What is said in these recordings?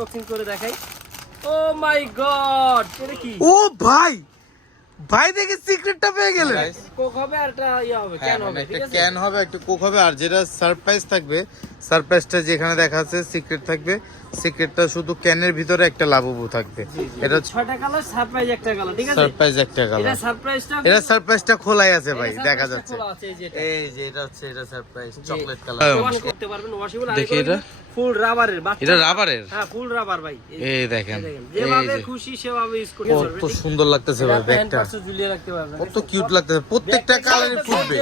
Unboxing করে দেখাই। ও মাই god এটা কি? ও ভাই ভাই দেখে সিক্রেটটা পেয়ে গেলে কোক হবে আর এটা ইয়া হবে ক্যান মানে হবে একটা ক্যান হবে একটা কোক হবে আর যেটা সারপ্রাইজ থাকবে সারপ্রাইজটা যেখানে দেখা আছে সিক্রেট থাকবে। সিক্রেটটা শুধু ক্যানের ভিতরে একটা লাবুবু থাকবে। এটা ছয়টা কালার সারপ্রাইজ একটা কালার ঠিক আছে? সারপ্রাইজ একটা এটা সারপ্রাইজটা এটা সারপ্রাইজটা খোলাই আছে ভাই দেখা যাচ্ছে। এই যে এটা। এই যে এটা হচ্ছে এটা সারপ্রাইজ। চকলেট ওয়াশ কালার করতে পারবেন ওয়াশেবল দেখি এটা। ফুল রাবারের বাচ্চা। এটা রাবারের হ্যাঁ ফুল রাবার ভাই। এই- দেখেন। যেভাবে খুশি সেভাবে ইউজ করতে পারবেন কত সুন্দর লাগতেছে ভাই ব্যাগটা। ঝুলিয়ে রাখতে পারবেন। কত কিউট লাগতেছে। প্রত্যেকটা কালারে ফুটবে।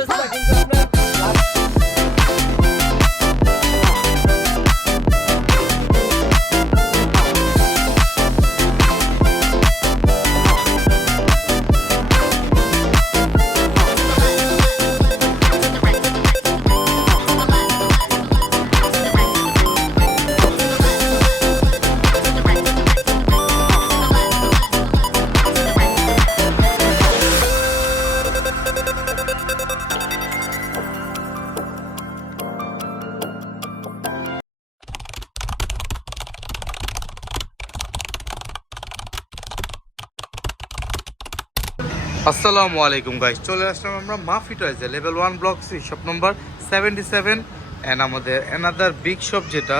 আসসালামু আলাইকুম গাইস চলে আসলাম আমরা মাফি টয়েজে level one block C shop number seventy seven and আমাদের অ্যানাদার বিগ শপ যেটা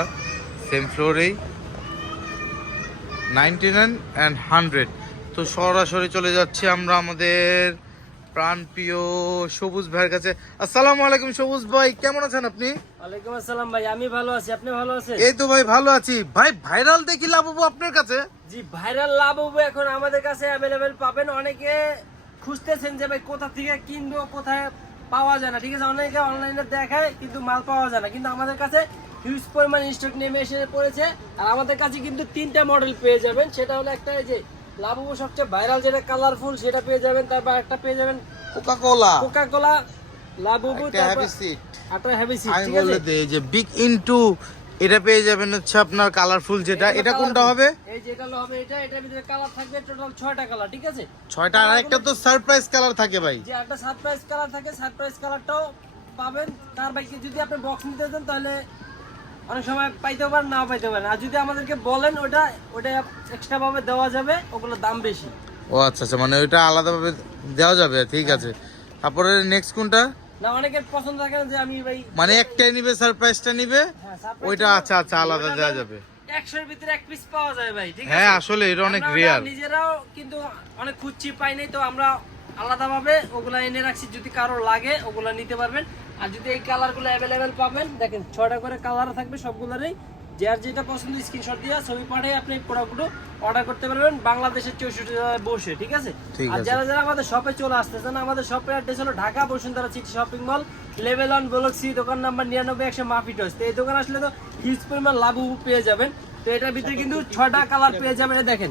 সেম ফ্লোরেই নাইনটি নাইন অ্যান্ড হান্ড্রেড তো সরাসরি চলে যাচ্ছি আমরা আমাদের প্রাণপ্রিয় সবুজ ভাইয়ের কাছে। আসসালামু আলাইকুম সবুজ ভাই কেমন আছেন আপনি? ওয়ালাইকুম আসসালাম ভাই আমি ভালো আছি। আপনি ভালো আছেন? এই তো ভাই ভালো আছি। ভাই ভাইরাল দেখি লাভবো আপনার কাছে? জি ভাইরাল লাভ হবে এখন আমাদের কাছে অ্যাভেলেবেল পাবেন অনেকে। খুঁজতেছেন যে ভাই কোথা থেকে কিনবো কোথায় পাওয়া যায় না। ঠিক আছে অনেকে অনলাইনে দেখায় কিন্তু মাল পাওয়া যায় না। কিন্তু আমাদের কাছে হিউজ পরিমাণ স্টক নেমে এসে পড়েছে। আর আমাদের কাছে কিন্তু তিনটা মডেল পেয়ে যাবেন। সেটা হলো একটা এই যে লাভবো সবচেয়ে ভাইরাল যেটা কালারফুল সেটা পেয়ে যাবেন। তারপর একটা পেয়ে যাবেন কোকা কোলা কোকা কোলা একটা হ্যাভি সিট একটা হ্যাভি সিট ঠিক আছে? এই যে বিগ ইনটু এটা পেয়ে যাবেন হচ্ছে আপনার কালারফুল যেটা। এটা কোনটা হবে? এই যেটা হবে এটা এটার ভিতরে কালার থাকবে টোটাল ছয়টা কালার ঠিক আছে? ছয়টা আর একটা তো সারপ্রাইজ কালার থাকে ভাই। যে একটা সারপ্রাইজ কালার থাকে সারপ্রাইজ কালারটাও পাবেন। তার বাইকে যদি আপনি বক্স নিতে চান তাহলে অনেক সময় পাইতে পারেন নাও পাইতে পারেন। আর যদি আমাদেরকে বলেন ওটা ওটা এক্সট্রা ভাবে দেওয়া যাবে ওগুলোর দাম বেশি। ও আচ্ছা আচ্ছা মানে ওইটা আলাদাভাবে দেওয়া যাবে ঠিক আছে। তারপরে নেক্সট কোনটা? না অনেকের পছন্দ থাকে যে আমি ভাই মানে একটাই নিবে সারপ্রাইজটা নিবে? হ্যাঁ ওইটা আচ্ছা আচ্ছা আলাদা দেওয়া যাবে। একশোর ভিতরে এক পিস পাওয়া যায় ভাই ঠিক আছে? হ্যাঁ আসলে এটা অনেক রিয়ার নিজেরাও কিন্তু অনেক খুঁজছি পাই নাই তো আমরা আলাদাভাবে ওগুলা এনে রাখছি যদি কারও লাগে ওগুলা নিতে পারবেন। আর যদি এই কালারগুলো অ্যাভেলেবেল পাবেন দেখেন ছটা করে কালার থাকবে সবগুলোরই। যার যেটা পছন্দ স্ক্রিনশট দিয়ে ছবি পাঠিয়ে আপনি প্রোডাক্টগুলো অর্ডার করতে পারবেন বাংলাদেশের চৌষট্টি জেলায় বসে ঠিক আছে? আর যারা যারা আমাদের শপে চলে আসতেছেন আমাদের শপের অ্যাড্রেস হলো Dhaka Bashundhara city shopping mall level one block C দোকান নাম্বার নিরানব্বই একশো মাফি টস তো এই দোকান আসলে তো হিউজ পরিমাণ লাভ পেয়ে যাবেন। তো এটার ভিতরে কিন্তু ছয়টা কালার পেয়ে যাবেন দেখেন।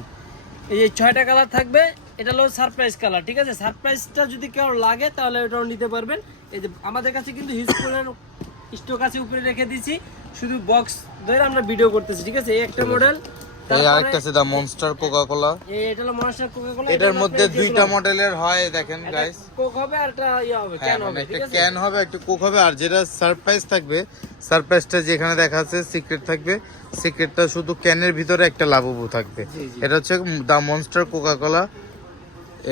এই যে ছয়টা কালার থাকবে এটা হলো সারপ্রাইজ কালার ঠিক আছে? সারপ্রাইজটা যদি কেউ লাগে তাহলে ওটাও নিতে পারবেন। এই যে আমাদের কাছে কিন্তু হিউজ পরিমাণ স্টক আছে উপরে রেখে দিয়েছি। শুধু বক্স ধরে আমরা ভিডিও করতেছি ঠিক আছে? এই একটা মডেল এই আরেকটা আছে দা মনস্টার কোকা কোলা এটা হলো মনস্টার কোকা কোলা এটার মধ্যে দুইটা মডেলের হয় দেখেন গাইস কোক হবে আর একটা ইয়া হবে ক্যান মানে হবে একটা ক্যান হবে একটা কোক হবে আর যেটা সারপ্রাইজ থাকবে সারপ্রাইজটা যেখানে দেখা আছে সিক্রেট থাকবে সিক্রেটটা শুধু ক্যানের ভিতরে একটা লাবুবু থাকবে। এটা হচ্ছে দা মনস্টার কোকা কোলা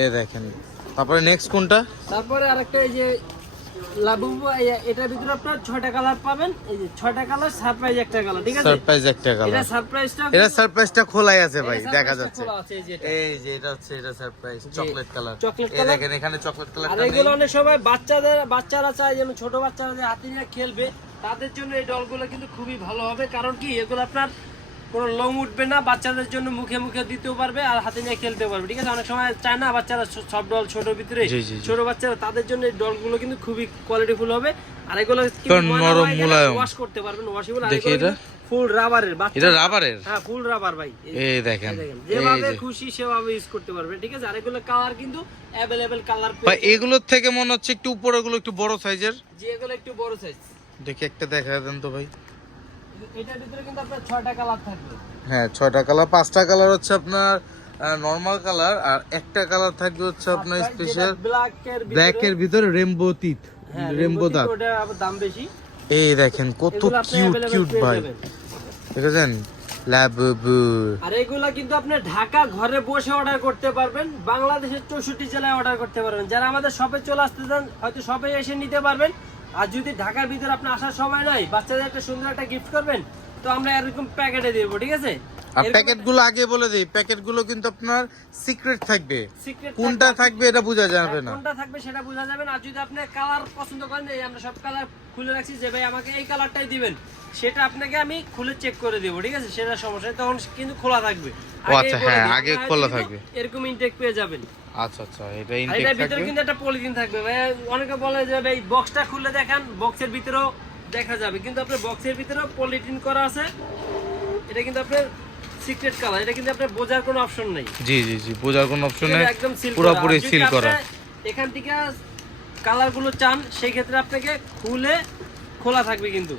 এ দেখেন তারপরে নেক্সট কোনটা? তারপরে আরেকটা এই যে লাবু এটার ভিতরে আপনার ছয়টা কালার পাবেন। এই যে ছয়টা কালার সারপ্রাইজ একটা কালার ঠিক আছে? সারপ্রাইজ একটা এটা সারপ্রাইজটা এটা সারপ্রাইজটা খোলাই আছে ভাই এটা দেখা যাচ্ছে। এই যে এটা। এই যে এটা হচ্ছে এটা সারপ্রাইজ চকলেট কালার দেখেন এখানে চকলেট আর এগুলো অনেক সময় বাচ্চাদের বাচ্চারা চায় যেন ছোট বাচ্চারা যে হাতে নিয়ে খেলবে তাদের জন্য এই ডলগুলো কিন্তু খুবই ভালো হবে। কারণ কি? এগুলো আপনার কোনো লোম উঠবে না বাচ্চাদের জন্য মুখে মুখে দিতেও পারবে আর হাতে নিয়ে খেলতে পারবে ঠিক আছে? অনেক সময় চায় না বাচ্চারা সব ডল ছোট ভিতরে জি, জি, জি। ছোট বাচ্চারা তাদের জন্য এই ডলগুলো কিন্তু খুবই কোয়ালিটিফুল হবে। আর এগুলো নরম, মুলায়ম। ওয়াশ করতে পারবেন ওয়াশেবল আর এটা। ফুল রাবারের বাচ্চা এটা রাবারের হ্যাঁ ফুল রাবার ভাই। এই- দেখেন। যেভাবে খুশি সেভাবে ইউজ করতে পারবেন ঠিক আছে? আর এগুলো কালার কিন্তু অ্যাভেলেবেল কালার ভাই এগুলোর থেকে মনে হচ্ছে একটু উপরে গুলো একটু বড় সাইজের যে এগুলো একটু বড় সাইজ দেখি একটা দেখা দেন তো ভাই। এটার ভিতরে কিন্তু আপনার ছয়টা কালার থাকবে। হ্যাঁ ছয়টা কালার পাঁচটা কালার হচ্ছে আপনার নর্মাল কালার আর একটা কালার থাকবে হচ্ছে আপনার স্পেশাল ব্ল্যাক এর ভিতরে রেমবো তিত রেমবো দাঁত ওটা আবার দাম বেশি। এই দেখেন কত কিউট কিউট ভাই। দেখেছেন? লাবুবু আর এগুলা কিন্তু আপনি ঢাকা ঘরে বসে অর্ডার করতে পারবেন বাংলাদেশের চৌষট্টি জেলায় অর্ডার করতে পারবেন। যারা আমাদের শপে চলে আসতে চান হয়তো শপে এসে নিতে পারবেন। আর যদি ঢাকার ভিতরে আপনি আসার সময় নাই বাচ্চাদের একটা সুন্দর একটা গিফট করবেন, তো আমরা এরকম প্যাকেটে দেবো, ঠিক আছে? আর প্যাকেটগুলো আগে বলে দিই প্যাকেটগুলো কিন্তু আপনার সিক্রেট থাকবে। কোনটা থাকবে এটা বোঝা যাবে না। কোনটা থাকবে সেটা বোঝা যাবে না। আর যদি আপনি কালার পছন্দ করেন এই আমরা সব কালার খুলে রাখছি যে ভাই আমাকে এই কালারটাই দিবেন সেটা আপনাকে আমি খুলে চেক করে দেবো ঠিক আছে? সেটা সমস্যা তখন কিন্তু খোলা থাকবে। আচ্ছা, হ্যাঁ, আগে খোলা থাকবে। এরকম ইনটেক পেয়ে যাবেন। আচ্ছা আচ্ছা এটা ইনটেক এটার ভিতরে কিন্তু একটা পলিথিন থাকবে। ভাই অনেকে বলে যে ভাই বক্সটা খুলে দেখান বক্সের ভিতরেও দেখা যাবে। কিন্তু আপনার বক্সের ভিতরেও পলিথিন করা আছে। এটা কিন্তু আপনার সিক্রেট কালার এটা কিন্তু আপনার বোঝার কোনো অপশন নেই। জি জি জি বোঝার কোনো অপশন নেই। সিল পুরোপুরি সিল করা। এখান থেকে কালারগুলো চান সেই ক্ষেত্রে আপনাকে খুলে খোলা থাকবে কিন্তু।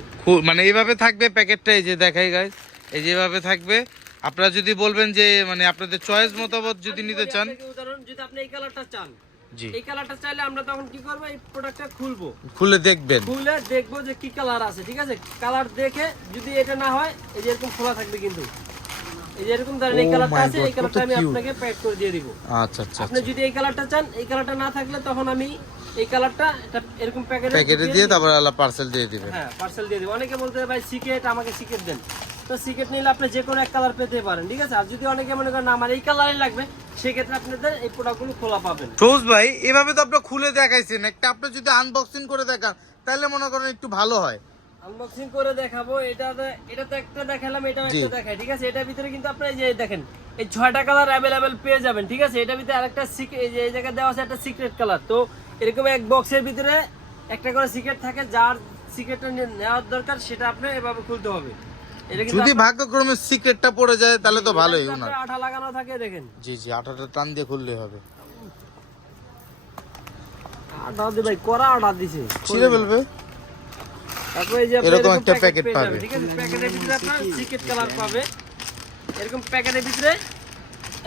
মানে এইভাবে থাকবে প্যাকেটটা এই যে দেখাই গাইস এই থাকবে। আপনারা যদি বলবেন যে মানে আপনাদের চয়েস মতামত যদি নিতে চান। উদাহরণ যদি আপনি এই কালারটা চান জি। এই কালারটা চাইলে আমরা তখন কি করব? এই প্রোডাক্টটা খুলবো। খুলে দেখবেন। খুলে দেখব যে কি কালার আছে ঠিক আছে? কালার দেখে যদি এটা না হয় এই যে এরকম খোলা থাকবে কিন্তু। এরকম ধরেন এই Oh কালারটা আছে এই কালারটা আমি আপনাকে প্যাক করে দিয়ে দিব। আচ্ছা আচ্ছা আপনি যদি এই কালারটা চান এই কালারটা না থাকলে তখন আমি এই কালারটা এটা এরকম প্যাকেটে প্যাকেটে দিয়ে তারপর আল্লাহ পার্সেল দিয়ে দিবেন। হ্যাঁ পার্সেল দিয়ে দেবো। অনেকে বলতে ভাই সিকেট আমাকে দেন। তো নিলে আপনি যে কোনো এক কালার পেতে পারেন ঠিক আছে? আর যদি অনেকে মনে করেন আমার এই কালারই লাগবে সেক্ষেত্রে আপনাদের এই প্রোডাক্টগুলো খোলা পাবেন। ভাই এভাবে তো আপনি খুলে দেখাইছেন। একটা আপনি যদি আনবক্সিং করে দেখান তাহলে মনে করেন একটু ভালো হয়। আনবক্সিং করে দেখাবো। এটা এটা তো একটা দেখালাম এটাও জি। একটা দেখাই ঠিক আছে? এটার ভিতরে কিন্তু আপনি এই যে দেখেন এই ছয়টা কালার অ্যাভেলেবেল পেয়ে যাবেন ঠিক আছে? এটার ভিতরে আরেকটা এই যে এই জায়গায় দেওয়া আছে একটা সিক্রেট কালার তো এরকম এক বক্সের ভিতরে একটা করে সিক্রেট থাকে যার সিক্রেটটা নেওয়ার দরকার সেটা আপনি এভাবে খুলতে হবে। এটা যদি আপনার- ভাগ্যক্রমে সিক্রেটটা পড়ে যায় তাহলে তো ভালোই এটা ওনার। আঠা লাগানো থাকে দেখেন। জি জি আঠাটা টান দিয়ে খুললে হবে। আঠা দিয়ে ভাই করা আঠা দিছে। ছিঁড়ে ফেলবে তারপরে এই যে আপনি এরকম একটা প্যাকেট পাবে। ঠিক আছে? প্যাকেটের ভিতরে আপনার সিক্রেট কালার পাবে। এরকম প্যাকেটের ভিতরে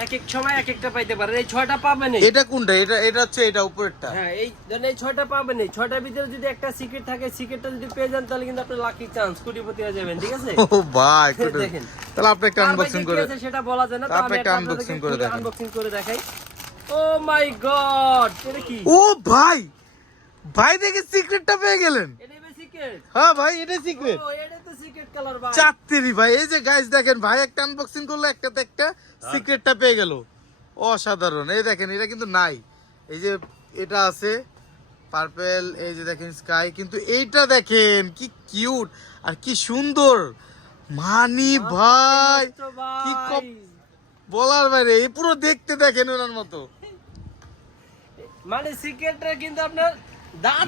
এক এক সময় এক একটা পাইতে পারেন। এই ছয়টা পাবেন এটা কোনটা? এটা এটা হচ্ছে এটা উপরেরটা। হ্যাঁ এই ধরেন এই ছয়টা পাবেন এই। ছয়টার ভিতরে যদি একটা সিক্রেট থাকে সিক্রেটটা যদি পেয়ে যান তাহলে কিন্তু লাকি চান্স কোটিপতি হয়ে যাবেন ঠিক আছে? ও ভাই দেখেন। তাহলে আপনি একটা আনবক্সিং করে সেটা বলা যায় না আপনি একটা করে দেখান। আনবক্সিং করে দেখাই। ও মাই গড এটা কি? ও ভাই! ভাই দেখে সিক্রেটটা পেয়ে গেলেন। এটা হ্যাঁ ভাই এটা সিক্রেট ও এটা তো সিক্রেট কালার ভাই। এই যে গাইস দেখেন ভাই একটা আনবক্সিং করল একটাতে একটা সিক্রেটটা পেয়ে গেল। অসাধারণ। এই দেখেন এটা কিন্তু নাই। এই যে এটা আছে পার্পেল এই যে দেখেন স্কাই কিন্তু এইটা দেখেন কি কিউট আর কি সুন্দর। মানি ভাই কি কপ- বলার বাইরে এই পুরো দেখতে দেখেন ওনার মতো। মানে সিক্রেটটা কিন্তু আপনার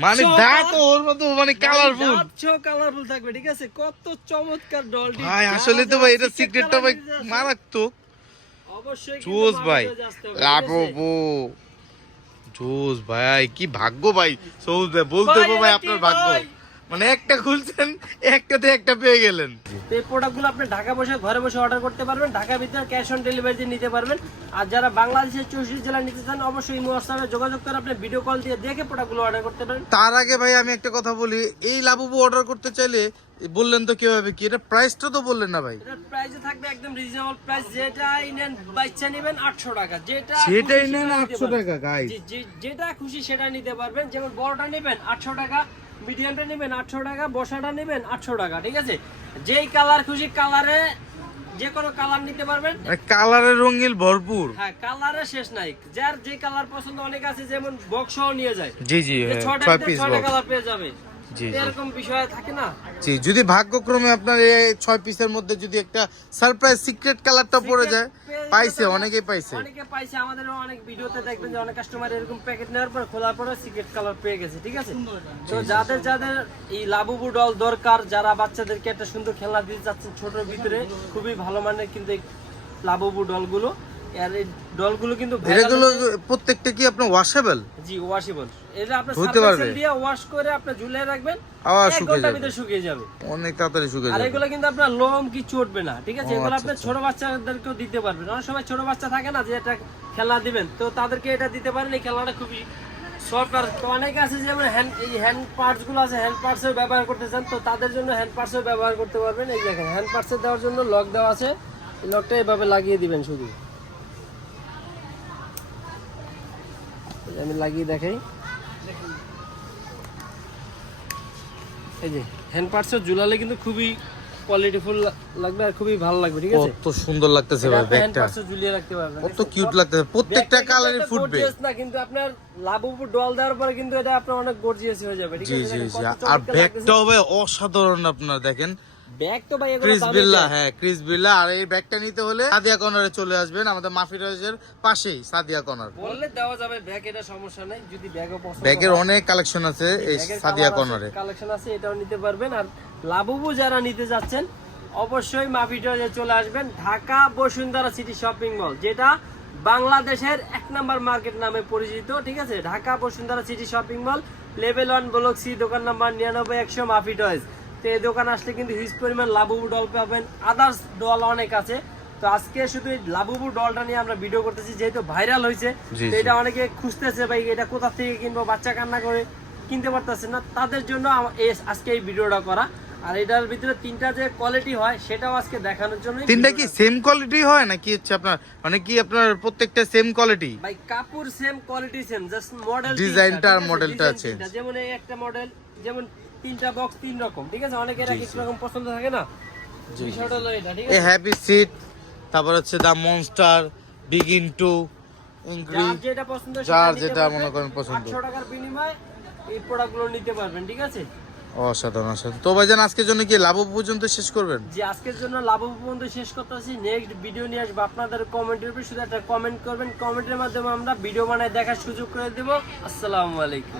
মানে দাঁত ওর মতো মানে কালারফুল দাঁত কালারফুল থাকবে ঠিক আছে? কত চমৎকার ভাই আসলে তো ভাই এটা সিক্রেটটা ভাই মারাত্মক। অবশ্যই ভাই মানুষের আসতে হবে, ঠিক লাভো আছে? বো জোস ভাই কি ভাগ্য ভাই। সৌজ ভাই বলতে হবে ভাই আপনার ভাগ্য? মানে একটা খুলছেন একটাতে একটা পেয়ে গেলেন। এই প্রোডাক্টগুলো আপনি ঢাকা বসে ঘরে বসে অর্ডার করতে পারবেন ঢাকা ভিতরে ক্যাশ অন ডেলিভারি নিতে পারবেন। আর যারা বাংলাদেশের চৌষট্টি জেলা নিতে চান অবশ্যই ইমো হোয়াটসঅ্যাপে যোগাযোগ করে আপনি ভিডিও কল দিয়ে দেখে প্রোডাক্টগুলো অর্ডার করতে পারেন। তার আগে ভাই আমি একটা কথা বলি এই লাবুবু অর্ডার করতে চাইলে বললেন তো কীভাবে কি? এটা প্রাইসটা তো বললেন না ভাই। এটা প্রাইসে থাকবে একদম রিজনেবল প্রাইস যেটাই নেন বাচ্চা নেবেন আটশো টাকা যেটা সেটাই নেন সেটা 800 টাকা, জি, যেটা খুশি সেটা নিতে পারবেন যেমন বড়টা নেবেন আটশো টাকা মিডিয়ামটা নেবেন আটশো টাকা বসাটা নেবেন আটশো টাকা ঠিক আছে? যেই কালার খুশি কালারে যে কোনো কালার নিতে পারবেন। কালারের রঙিল ভরপুর। হ্যাঁ কালারে শেষ নাই। যার যে কালার পছন্দ অনেক আছে যেমন বক্সও নিয়ে যায়। জি জি যে ছয়টা ছয় ভিতরে পিস ছয়টা বক্স কালার পেয়ে যাবে। এরকম বিষয় থাকে না? জি যদি ভাগ্যক্রমে আপনার এই ছয় পিসের মধ্যে যদি একটা সারপ্রাইজ সিক্রেট কালারটা পড়ে যায় পাইছে অনেকেই পাইছে। অনেকে পাইছে আমাদেরও অনেক ভিডিওতে দেখবেন যে অনেক কাস্টমার এরকম প্যাকেট নেওয়ার পর খোলার পরে সিক্রেট কালার পেয়ে গেছে ঠিক আছে? তো যাদের যাদের এই লাবুবু ডল দরকার যারা বাচ্চাদেরকে একটা সুন্দর খেলনা দিতে চাচ্ছেন ছোটর ভিতরে খুবই ভালো মানের কিন্তু এই লাবুবু ডলগুলো আর এই ডলগুলো কিন্তু প্রত্যেকটা কি আপনার ওয়াশেবল জি ওয়াশেবল এটা আপনি ধুতে সার্ফ পারবে? এক্সেল দিয়ে ওয়াশ করে আপনি ঝুলিয়ে রাখবেন আবার শুকিয়ে যাবে। শুকিয়ে যাবে। অনেক তাড়াতাড়ি শুকিয়ে আর এগুলো কিন্তু আপনার লোম কি চটবে না ঠিক আছে? এগুলো আচ্ছা, আপনি আচ্ছা। ছোট বাচ্চাদেরকেও দিতে পারবেন। অনেক সময় ছোট বাচ্চা থাকে না যে এটা খেলনা দিবেন তো তাদেরকে এটা দিতে পারেন। এই খেলনাটা খুবই অনেকে আছে হ্যান্ড এই হ্যান্ড পার্টসগুলো আছে হ্যান্ড ব্যবহার করতে চান তো তাদের জন্য হ্যান্ড পার্টস ব্যবহার করতে পারবেন। এই দেখেন হ্যান্ড পার্টস দেওয়ার জন্য লক দেওয়া আছে। লকটা এভাবে লাগিয়ে দিবেন শুধু এই যে আমি লাগিয়ে দেখাই। এই যে হ্যান্ড পার্টস ঝুলালে কিন্তু খুবই কোয়ালিটিফুল লাগবে আর খুবই ভালো লাগবে ঠিক আছে? কত সুন্দর লাগতেছে ভাই হ্যান্ড ব্যাগটা। পার্টস ঝুলিয়ে রাখতে পারবেন কত কিউট লাগতেছে। প্রত্যেকটা কালারে ফুটবে না কিন্তু আপনার লাভ উপর ডল দেওয়ার পরে কিন্তু এটা আপনার অনেক গর্জিয়াস হয়ে যাবে ঠিক আছে? জি জি। আর চমৎকার ব্যাগটা হবে অসাধারণ আপনার দেখেন। ব্যাগ তো ভাই ক্রিস বিল্লা হ্যাঁ ক্রিস বিল্লা। আর এই ব্যাগটা নিতে হলে সাদিয়া কর্নারে চলে আসবেন আমাদের মাফি রয়েজের পাশেই সাদিয়া কর্নার। বললে দেওয়া যাবে ব্যাগ এটা সমস্যা নাই। যদি ব্যাগও পছন্দ ব্যাগের অনেক কালেকশন আছে এই সাদিয়া কর্নারে। কালেকশন আছে এটাও নিতে পারবেন। আর লাবুবু যারা নিতে যাচ্ছেন অবশ্যই মাফিটে চলে আসবেন। Dhaka Bashundhara city shopping mall যেটা বাংলাদেশের এক নাম্বার মার্কেট নামে পরিচিত ঠিক আছে? Dhaka Bashundhara city shopping mall level one block C দোকান নাম্বার নিরানব্বই একশো মাফি টয়েস তো এই দোকান আসলে কিন্তু হিউজ পরিমাণ লাবুবু ডল পাবেন। আদার্স ডল অনেক আছে। তো আজকে শুধু এই লাবুবু ডলটা নিয়ে আমরা ভিডিও করতেছি যেহেতু ভাইরাল হয়েছে তো এটা অনেকে খুঁজতেছে ভাই এটা কোথা থেকে কিনবো? বাচ্চা কান্না করে কিনতে পারতেছে না। তাদের জন্য আজকে এই ভিডিওটা করা। আর এটার ভিতরে তিনটা যে কোয়ালিটি হয় সেটাও আজকে দেখানোর জন্য তিনটা কি সেম কোয়ালিটি হয় নাকি হচ্ছে আপনার মানে কি আপনার প্রত্যেকটা সেম কোয়ালিটি ভাই কাপড় same quality same just model ডিজাইনটা আর মডেলটা change। যেমন এই একটা মডেল যেমন তিনটা বক্স তিন রকম ঠিক আছে? অনেকের এক রকম পছন্দ থাকে না? বিষয়টা হলো এটা ঠিক আছে? হ্যাপি সিট তারপর হচ্ছে দা মনস্টার বিগিন টু ইনক্রি যেটা পছন্দ যার যেটা মনে করেন পছন্দ। 800 টাকার বিনিময়ে এই প্রোডাক্টগুলো নিতে পারবেন ঠিক আছে? অসাধারণ অসাধারণ। তো ভাইজান আজকের জন্য কি লাভ পর্যন্ত শেষ করবেন? যে আজকের জন্য লাভ পর্যন্ত শেষ করতেছি। নেক্সট ভিডিও নিয়ে আসব আপনাদের কমেন্টের উপর। শুধু একটা কমেন্ট করবেন। কমেন্টের মাধ্যমে আমরা ভিডিও বানায় দেখার সুযোগ করে দেবো। আসসালামু আলাইকুম।